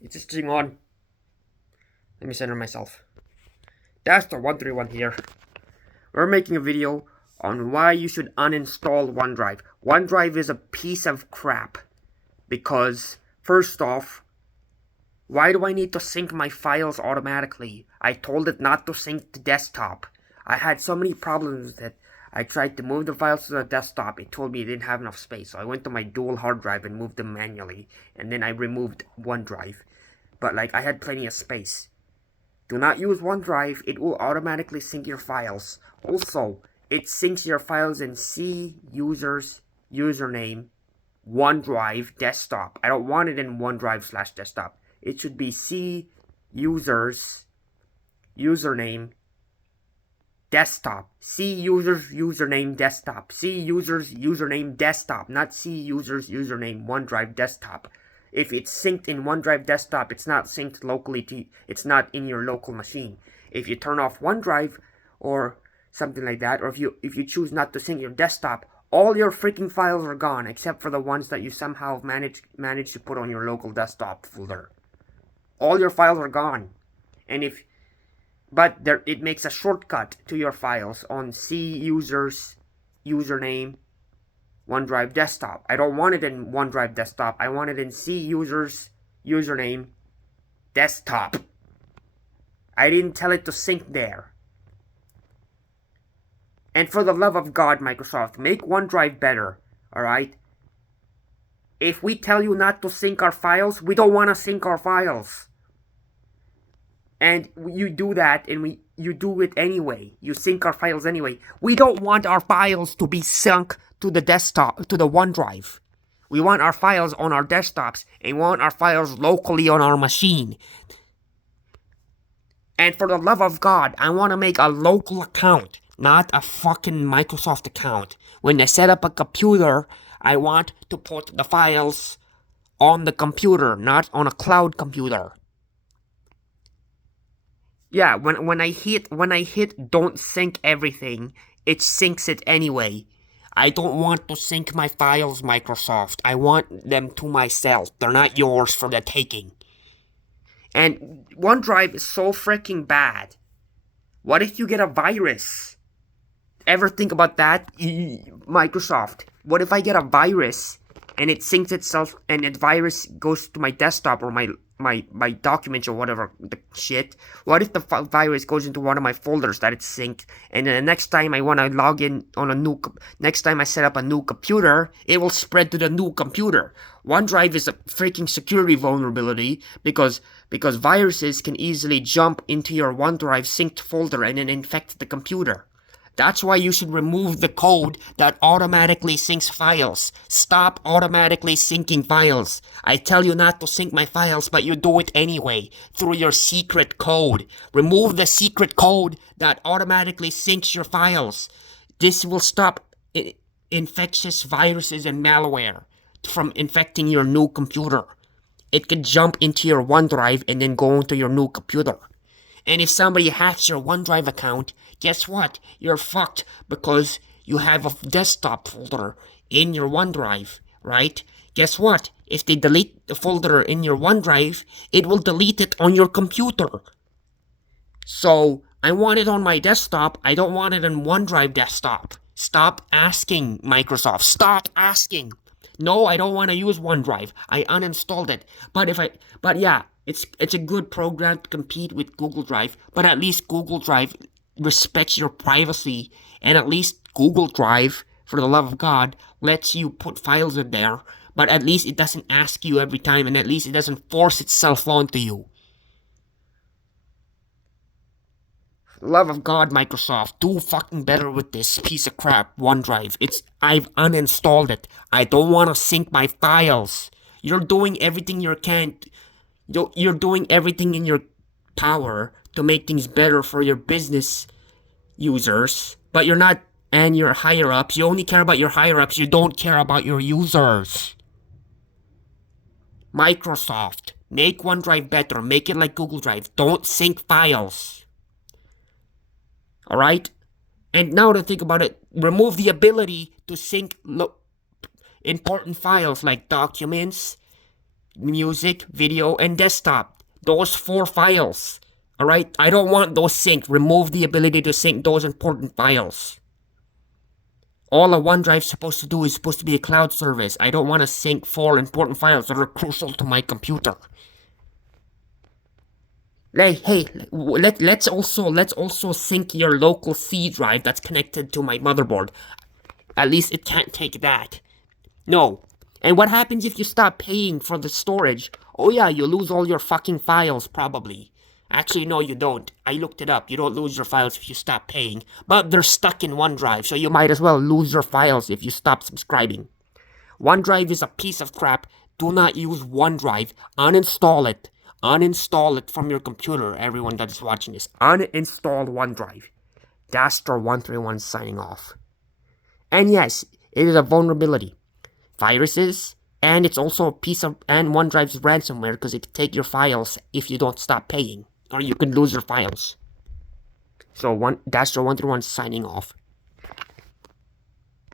It's staying on. Let me center myself. That's the 131 here. We're making a video on why you should uninstall OneDrive. OneDrive is a piece of crap. Because, first off, why do I need to sync my files automatically? I told it not to sync to desktop. I had so many problems with it. I tried to move the files to the desktop. It told me it didn't have enough space. So I went to my dual hard drive and moved them manually. And then I removed OneDrive. But I had plenty of space. Do not use OneDrive. It will automatically sync your files. Also, it syncs your files in C users username OneDrive desktop. I don't want it in OneDrive/desktop. It should be C users username desktop. C users username desktop. C users username desktop, not C users username OneDrive desktop. If it's synced in OneDrive desktop, it's not synced locally to, it's not in your local machine. If you turn off OneDrive or something like that, or if you choose not to sync your desktop, all your freaking files are gone except for the ones that you somehow managed to put on your local desktop folder. All your files are gone. But it makes a shortcut to your files on C users username OneDrive desktop. I don't want it in OneDrive desktop. I want it in C users username desktop. I didn't tell it to sync there. And for the love of God, Microsoft, make OneDrive better, alright? If we tell you not to sync our files, we don't want to sync our files. And you do that, and you do it anyway. You sync our files anyway. We don't want our files to be sunk to the desktop, to the OneDrive. We want our files on our desktops, and we want our files locally on our machine. And for the love of God, I want to make a local account, not a fucking Microsoft account. When I set up a computer, I want to put the files on the computer, not on a cloud computer. Yeah, when I hit don't sync everything, it syncs it anyway. I don't want to sync my files, Microsoft. I want them to myself. They're not yours for the taking. And OneDrive is so freaking bad. What if you get a virus? Ever think about that, Microsoft? What if I get a virus and it syncs itself and the virus goes to my desktop or my documents or whatever the shit? What if the virus goes into one of my folders that it's synced, and then the next time I want to log in on next time I set up a new computer, it will spread to the new computer? OneDrive is a freaking security vulnerability because viruses can easily jump into your OneDrive synced folder and then infect the computer. That's why you should remove the code that automatically syncs files. Stop automatically syncing files. I tell you not to sync my files, but you do it anyway, through your secret code. Remove the secret code that automatically syncs your files. This will stop infectious viruses and malware from infecting your new computer. It can jump into your OneDrive and then go into your new computer. And if somebody hacks your OneDrive account, guess what? You're fucked because you have a desktop folder in your OneDrive, right? Guess what? If they delete the folder in your OneDrive, it will delete it on your computer. So, I want it on my desktop. I don't want it in OneDrive desktop. Stop asking, Microsoft. Stop asking. No, I don't want to use OneDrive. I uninstalled it. But yeah, it's a good program to compete with Google Drive, but at least Google Drive respects your privacy, and at least Google Drive, for the love of God, lets you put files in there, but at least it doesn't ask you every time, and at least it doesn't force itself onto you. For the love of God, Microsoft, do fucking better with this piece of crap, OneDrive. I've uninstalled it. I don't want to sync my files. You're doing everything you can. You're doing everything in your power to make things better for your business users, but you're not, and your higher-ups. You only care about your higher-ups. You don't care about your users. Microsoft, make OneDrive better. Make it like Google Drive. Don't sync files. Alright? And now to think about it, remove the ability to sync important files like documents, music, video, and desktop. Those 4 files. Alright? I don't want those synced. Remove the ability to sync those important files. All a OneDrive's supposed to do is supposed to be a cloud service. I don't want to sync 4 important files that are crucial to my computer. Hey, let's also sync your local C drive that's connected to my motherboard. At least it can't take that. No. And what happens if you stop paying for the storage? Oh yeah, you lose all your fucking files, probably. Actually, no, you don't. I looked it up. You don't lose your files if you stop paying. But they're stuck in OneDrive, so you might as well lose your files if you stop subscribing. OneDrive is a piece of crap. Do not use OneDrive. Uninstall it. Uninstall it from your computer, everyone that is watching this. Uninstall OneDrive. Daster131 signing off. And yes, it is a vulnerability. Viruses, and it's also a piece of, and OneDrive's ransomware because it can take your files if you don't stop paying, or you can lose your files. So Daster131 signing off.